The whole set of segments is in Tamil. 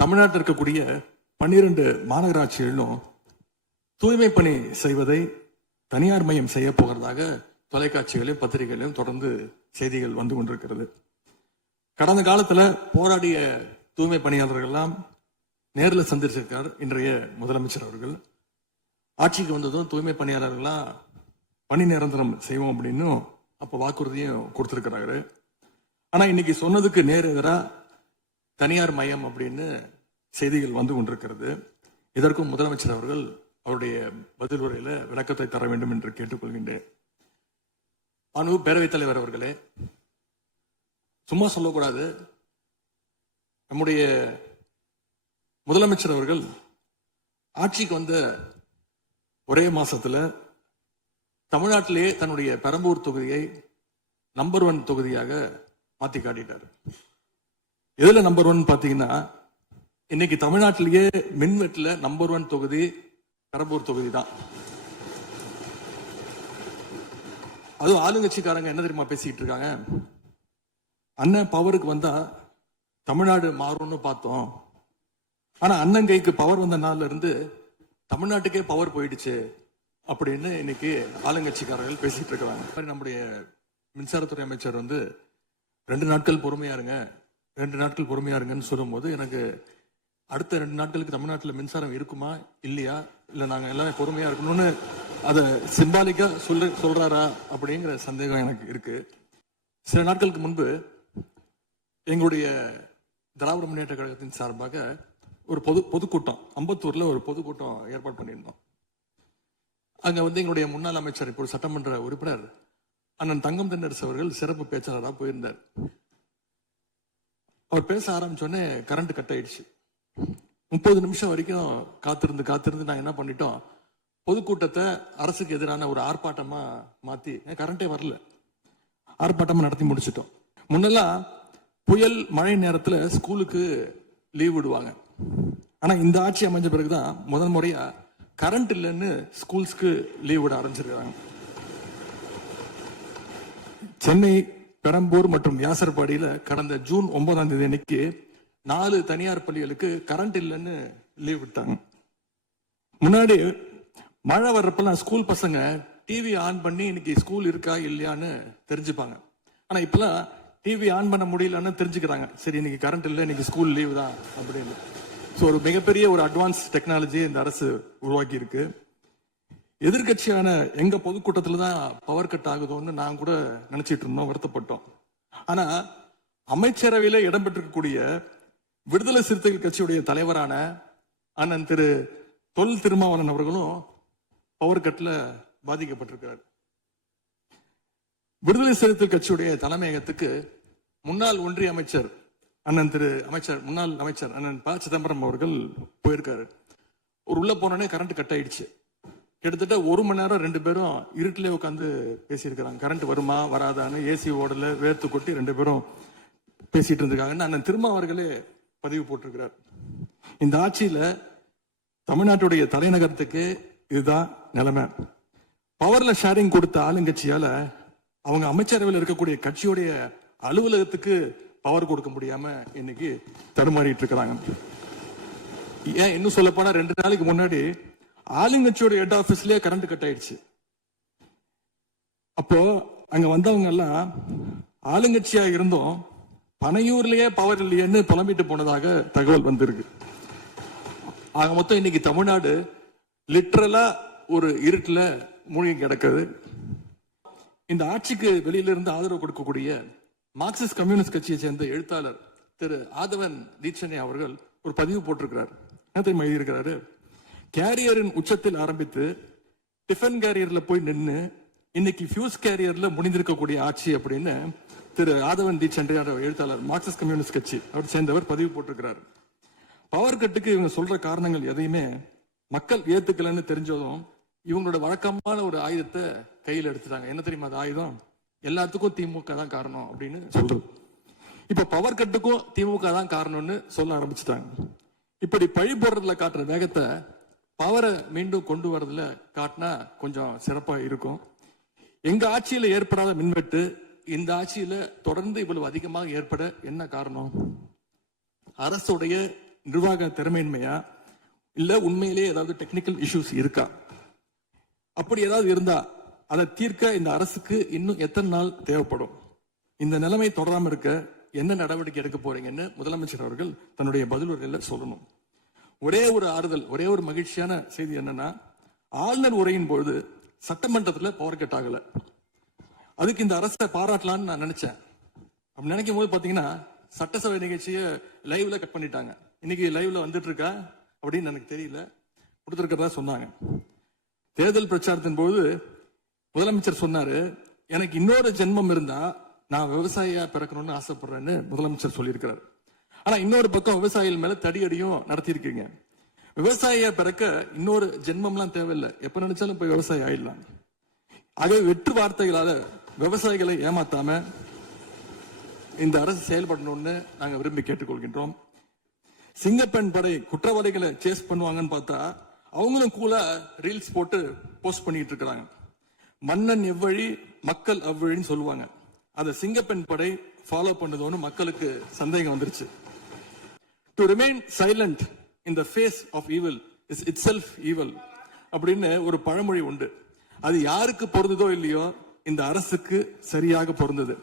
தமிழ்நாட்டில் இருக்கக்கூடிய 12 மாநகராட்சிகளிலும் தூய்மை பணி செய்வதை தனியார் மயம் செய்ய போகிறதாக தொலைக்காட்சிகளையும் பத்திரிகைகளையும் தொடர்ந்து செய்திகள் வந்து கொண்டிருக்கிறது. கடந்த காலத்துல போராடிய தூய்மை பணியாளர்கள் எல்லாம் நேரில் சந்திச்சிருக்கார் இன்றைய முதலமைச்சர் அவர்கள். ஆட்சிக்கு வந்ததும் தூய்மை பணியாளர்கள்லாம் பணி நிரந்தரம் செய்வோம் அப்படின்னு அப்ப வாக்குறுதியும் கொடுத்திருக்கிறாரு. ஆனா இன்னைக்கு சொன்னதுக்கு நேர் எதிராக தனியார் மயம் அப்படின்னு செய்திகள் வந்து கொண்டிருக்கிறது. இதற்கும் முதலமைச்சர் அவர்கள் அவருடைய பதில் உரையில விளக்கத்தை தர வேண்டும் என்று கேட்டுக்கொள்கின்றேன். பேரவைத் தலைவர் அவர்களே, சும்மா சொல்லக்கூடாது. நம்முடைய முதலமைச்சர் அவர்கள் ஆட்சிக்கு வந்த ஒரே மாசத்துல தமிழ்நாட்டிலேயே தன்னுடைய பெரம்பூர் தொகுதியை நம்பர் 1 தொகுதியாக மாத்தி காட்டிட்டார். எதுல நம்பர் 1 பாத்தீங்கன்னா, இன்னைக்கு தமிழ்நாட்டிலேயே மின்வெட்டுல நம்பர் 1 தொகுதி பெரம்பூர் தொகுதி தான். அதுவும் ஆளுங்கட்சிக்காரங்க என்ன தெரியுமா பேசிட்டு இருக்காங்க, அண்ணன் பவருக்கு வந்தா தமிழ்நாடு மாறும்னு பார்த்தோம், ஆனா அண்ணன் கைக்கு பவர் வந்த நாள்ல இருந்து தமிழ்நாட்டுக்கே பவர் போயிடுச்சு அப்படின்னு இன்னைக்கு ஆளுங்கட்சிக்காரர்கள் பேசிட்டு இருக்காங்க. நம்முடைய மின்சாரத்துறை அமைச்சர் 2 நாட்கள் பொறுமையா இருங்க, 2 நாட்கள் பொறுமையா இருங்கன்னு சொல்லும் போது எனக்கு அடுத்த 2 நாட்களுக்கு தமிழ்நாட்டில் மின்சாரம் இருக்குமா இல்லையா, இல்ல நாங்க எல்லாமே பொறுமையா இருக்கணும்னு அதை சிம்பாலிக்கா சொல்றாரா அப்படிங்கிற சந்தேகம் எனக்கு இருக்கு. சில நாட்களுக்கு முன்பு எங்களுடைய திராவிட முன்னேற்ற கழகத்தின் சார்பாக ஒரு பொதுக்கூட்டம் அம்பத்தூர்ல ஒரு பொதுக்கூட்டம் ஏற்பாடு பண்ணியிருந்தோம். அங்க எங்களுடைய முன்னாள் அமைச்சர் இப்போ சட்டமன்ற உறுப்பினர் அண்ணன் தங்கம் தென்னரசு அவர்கள் சிறப்பு பேச்சாளராக போயிருந்தார். அவர் பேச ஆரம்பிச்சோடனே கரண்ட் கட் ஆயிடுச்சு. 30 நிமிஷம் வரைக்கும் காத்திருந்து நாங்க என்ன பண்ணிட்டோம், பொதுக்கூட்டத்தை அரசுக்கு எதிரான ஒரு ஆர்ப்பாட்டமா மாத்தி, கரண்டே வரல, ஆர்ப்பாட்டமா நடத்தி முடிச்சிட்டோம். முன்னெல்லாம் புயல் மழை நேரத்துல ஸ்கூலுக்கு லீவ் விடுவாங்க. ஆனா இந்த ஆட்சி அமைஞ்ச பிறகுதான் முதல் முறையா கரண்ட் இல்லைன்னு ஸ்கூல்ஸ்க்கு லீவ் விட ஆரம்பிச்சிருக்காங்க. சென்னை, பெரம்பூர் மற்றும் வியாசர்பாடியில கடந்த ஜூன் 9ஆம் தேதி அன்னைக்கு 4 தனியார் பள்ளிகளுக்கு கரண்ட் இல்லைன்னு லீவ் விட்டாங்க. முன்னாடி மழை வர்றப்பெல்லாம் ஸ்கூல் பசங்க டிவி ஆன் பண்ணி இன்னைக்கு ஸ்கூல் இருக்கா இல்லையான்னு தெரிஞ்சுப்பாங்க. ஆனா இப்பெல்லாம் டிவி ஆன் பண்ண முடியலன்னு தெரிஞ்சுக்கிறாங்க, சரி இன்னைக்கு கரண்ட் இல்லை, இன்னைக்கு ஸ்கூல் லீவ் தான் அப்படின்னு. ஒரு மிகப்பெரிய ஒரு அட்வான்ஸ் டெக்னாலஜி இந்த அரசு உருவாக்கி இருக்கு. எதிர்கட்சியான எங்க பொதுக்கூட்டத்துல தான் பவர் கட் ஆகுதோன்னு நான் கூட நினைச்சிட்டு இருந்தோம், வருத்தப்பட்டோம். ஆனா அமைச்சரவையில இடம்பெற்றிருக்கக்கூடிய விடுதலை சிறுத்தைகள் கட்சியுடைய தலைவரான அண்ணன் திரு தொல் திருமாவளவன் அவர்களும் பவர் கட்ல பாதிக்கப்பட்டிருக்கிறார். விடுதலை சிறுத்தைகள் கட்சியுடைய தலைமையகத்துக்கு முன்னாள் ஒன்றிய அமைச்சர் முன்னாள் அமைச்சர் அண்ணன் ப சிதம்பரம் அவர்கள் போயிருக்காரு. ஒரு உள்ள போனோடனே கரண்ட் கட் ஆயிடுச்சு. கிட்டத்தட்ட 1 மணி நேரம் 2 பேரும் இருட்டிலே உட்காந்து பேசியிருக்கிறாங்க. கரண்ட் வருமா வராதான்னு ஏசி ஓடல, வேர்த்து கொட்டி 2 பேரும் பேசிட்டு இருந்திருக்காங்கன்னு அண்ணன் திருமா அவர்களே பதிவு போட்டிருக்கிறார். இந்த ஆட்சியில தமிழ்நாட்டுடைய தலைநகரத்துக்கு இதுதான் நிலைமை. பவர்ல ஷேரிங் கொடுத்த ஆளுங்கட்சியால அவங்க அமைச்சரவையில் இருக்கக்கூடிய கட்சியுடைய அலுவலகத்துக்கு பவர் கொடுக்க முடியாம இன்னைக்கு தடுமாறிட்டு இருக்கிறாங்க. ஏன் இன்னும் சொல்ல போனா 2 நாளைக்கு முன்னாடி ஆளுங்கட்சியோட ஹெட் ஆபீஸ்லயே கரண்ட் கட் ஆயிடுச்சு. அப்போ அங்க வந்தவங்க எல்லாம் ஆளுங்கட்சியா இருந்தும் பனையூர்லயே பவர் இல்லையேன்னு புலம்பிட்டு போனதாக தகவல் வந்திருக்கு. ஆக மொத்தம் இன்னைக்கு தமிழ்நாடு லிட்டரலா ஒரு இருட்டுல மூழ்கி கிடக்குது. இந்த ஆட்சிக்கு வெளியில இருந்து ஆதரவு கொடுக்கக்கூடிய மார்க்சிஸ்ட் கம்யூனிஸ்ட் கட்சியை சேர்ந்த எழுத்தாளர் திரு ஆதவன் தீட்சணே அவர்கள் ஒரு பதிவு போட்டிருக்கிறார். என்ன தெரியுமா எழுதியிருக்கிறாரு, கேரியரின் உச்சத்தில் ஆரம்பித்து டிஃபன் கேரியர்ல போய் நின்று இன்னைக்கு ஃபியூஸ் கேரியர்ல முடிந்திருக்கக்கூடிய ஆட்சி அப்படின்னு திரு ஆதவன் தீட்சணே எழுத்தாளர் மார்க்சிஸ்ட் கம்யூனிஸ்ட் கட்சி அவர் சேர்ந்தவர் பதிவு போட்டிருக்கிறார். பவர் கட்டுக்கு இவங்க சொல்ற காரணங்கள் எதையுமே மக்கள் ஏத்துக்கலன்னு தெரிஞ்சதும் இவங்களோட வழக்கமான ஒரு ஆயுதத்தை கையில் எடுத்துட்டாங்க. என்ன தெரியுமா அது ஆயுதம், எல்லாத்துக்கும் திமுக தான் காரணம் அப்படின்னு சொல்றது. இப்ப பவர் கட்டுக்கும் திமுக தான் காரணம்னு சொல்ல ஆரம்பிச்சுட்டாங்க. இப்படி பழி போடுறதுல காட்டுற வேகத்தை பவரை மீண்டும் கொண்டு வரதுல காட்டினா கொஞ்சம் சிறப்பா இருக்கும். எங்க ஆட்சியில ஏற்படாத மின்வெட்டு இந்த ஆட்சியில தொடர்ந்து இவ்வளவு அதிகமாக ஏற்பட என்ன காரணம்? அரசுடைய நிர்வாக திறமையின்மையா இல்ல உண்மையிலேயே ஏதாவது டெக்னிக்கல் இஷ்யூஸ் இருக்கா? அப்படி ஏதாவது இருந்தா அதை தீர்க்க இந்த அரசுக்கு இன்னும் எத்தனை நாள் தேவைப்படும்? இந்த நிலைமை தொடராம இருக்க என்ன நடவடிக்கை எடுக்க போறீங்கன்னு முதலமைச்சர் அவர்கள் தன்னுடைய பதிலுரையில சொல்லணும். ஒரே ஒரு ஆறுதல், ஒரே ஒரு மகிழ்ச்சியான செய்தி என்னன்னா, ஆளுநர் உரையின் பொழுது சட்டமன்றத்துல பவர் கட் ஆகல. அதுக்கு இந்த அரசை பாராட்டலான்னு நான் நினைச்சேன். அப்படி நினைக்கும் போது பாத்தீங்கன்னா சட்டசபை நிகழ்ச்சியை லைவ்ல கட் பண்ணிட்டாங்க. இன்னைக்கு லைவ்ல வந்துட்டு இருக்கா அப்படின்னு எனக்கு தெரியல, கொடுத்திருக்கிறதா சொன்னாங்க. தேர்தல் பிரச்சாரத்தின் போது முதலமைச்சர் சொன்னாரு, எனக்கு இன்னொரு ஜென்மம் இருந்தா நான் விவசாயியா பிறக்கணும்னு ஆசைப்படுறேன்னு முதலமைச்சர் சொல்லியிருக்கிறார். ஆனா இன்னொரு பக்கம் விவசாயிகள் மேல தடியடியும் நடத்தி இருக்கீங்க. விவசாயியா பிறக்க இன்னொரு ஜென்மம்லாம் தேவையில்லை, எப்ப நினைச்சாலும் போய் விவசாயி ஆயிடலாம். ஆகவே வெற்று வார்த்தைகளால விவசாயிகளை ஏமாத்தாம இந்த அரசு செயல்படணும்னு நாங்க விரும்பி கேட்டுக்கொள்கின்றோம். சிங்கப்பெண் படை குற்றவாளிகளை சேஸ் பண்ணுவாங்கன்னு பார்த்தா அவங்களும் கூட ரீல்ஸ் போட்டு போஸ்ட் பண்ணிட்டு இருக்காங்க. மன்னன் எவ்வழி மக்கள் அவ்வழின்னு சொல்லுவாங்க. அதை சிங்கப்பெண் படை ஃபாலோ பண்ணுதோன்னு மக்களுக்கு சந்தேகம் வந்துருச்சு. To remain silent in the face of evil is itself evil அப்படின்னு ஒரு பழமொழி உண்டு. அது யாருக்கு பொருந்ததோ இல்லையோ இந்த அரசுக்கு சரியாக பொருந்தது.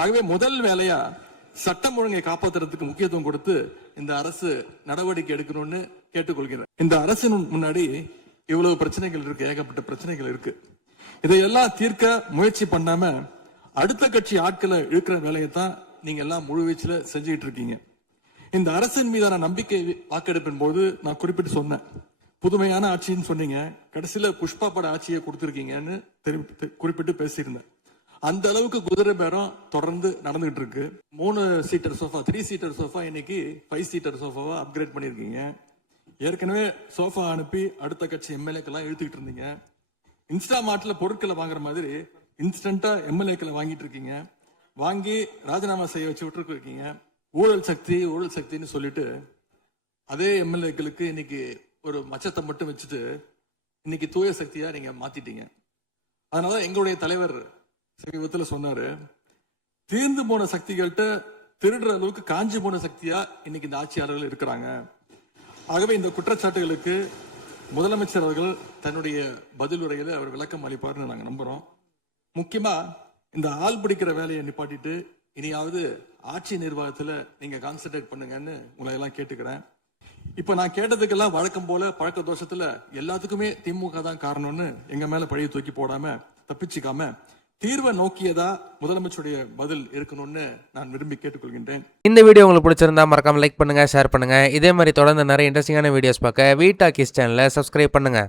ஆகவே முதல் வேலையா சட்டம் ஒழுங்கை காப்பாற்றுறதுக்கு முக்கியத்துவம் கொடுத்து இந்த அரசு நடவடிக்கை எடுக்கணும்னு கேட்டுக்கொள்கிறேன். இந்த அரசின் முன்னாடி இவ்வளவு பிரச்சனைகள் இருக்கு, ஏகப்பட்ட பிரச்சனைகள் இருக்கு. இதையெல்லாம் தீர்க்க முயற்சி பண்ணாம அடுத்த கட்சி ஆட்களை இழுக்கிற வேலையை தான் நீங்க எல்லாம் முழுவீச்சுல செஞ்சுட்டு இருக்கீங்க. இந்த அரசின் மீதான நம்பிக்கை வாக்கெடுப்பின் போது நான் குறிப்பிட்டு சொன்னேன், புதுமையான ஆட்சின்னு சொன்னீங்க, கடைசியில புஷ்பா பட ஆட்சியை கொடுத்திருக்கீங்கன்னு குறிப்பிட்டு பேசியிருந்தேன். அந்த அளவுக்கு குதிரை பேரம் தொடர்ந்து நடந்துகிட்டு இருக்கு. 3 சீட்டர் சோஃபா, 3 சீட்டர் சோஃபா இன்னைக்கு 5 சீட்டர் சோஃபாவா அப்கிரேட் பண்ணிருக்கீங்க. ஏற்கனவே சோஃபா அனுப்பி அடுத்த கட்சி எம்எல்ஏக்கெல்லாம் இழுத்துக்கிட்டு இருந்தீங்க. இன்ஸ்டா மார்ட்ல பொருட்களை வாங்குற மாதிரி இன்ஸ்டன்டா எம்எல்ஏக்களை வாங்கிட்டு இருக்கீங்க. வாங்கி ராஜினாமா செய்ய வச்சு விட்டு இருக்கீங்க. ஊழல் சக்தி ஊழல் சக்தின்னு சொல்லிட்டு அதே எம்எல்ஏக்களுக்கு இன்னைக்கு ஒரு மச்சத்தை மட்டும் வச்சுட்டு இன்னைக்கு தூய சக்தியா நீங்க மாத்திட்டீங்க. அதனால எங்களுடைய தலைவர் சமீபத்துல சொன்னாரு, தீர்ந்து போன சக்திகள்கிட்ட திருடுற அளவுக்கு காஞ்சி போன சக்தியா இன்னைக்கு இந்த ஆட்சியாளர்கள் இருக்கிறாங்க. ஆகவே இந்த குற்றச்சாட்டுகளுக்கு முதலமைச்சர் அவர்கள் தன்னுடைய பதில் உரையில அவர் விளக்கம் அளிப்பார்னு நாங்க நம்புறோம். முக்கியமா இந்த ஆள் பிடிக்கிற வேலையை நிப்பாட்டிட்டு இனியாவது ஆட்சி நிர்வாகத்துல நீங்க கான்சென்ட்ரேட் பண்ணுங்கன்னு உங்களை எல்லாம் கேட்டுக்கிறேன். இப்ப நான் கேட்டதுக்கெல்லாம் வழக்கம் போல பழக்க தோஷத்துல எல்லாத்துக்குமே திமுக தான் காரணம்னு எங்க மேல பழைய தூக்கி போடாம தப்பிச்சுக்காம தீர்வை நோக்கியதா முதலமைச்சருடைய பதில் இருக்கணும்னு நான் விரும்பி கேட்டுக்கொள்கின்றேன். இந்த வீடியோ உங்களுக்கு பிடிச்சிருந்தா மறக்காம லைக் பண்ணுங்க, ஷேர் பண்ணுங்க. இதே மாதிரி தொடர்ந்து நிறைய இன்ட்ரெஸ்டிங்கான வீடியோஸ் பார்க்க வீ டாக்கீஸ் சேனலை சப்ஸ்கிரைப் பண்ணுங்க.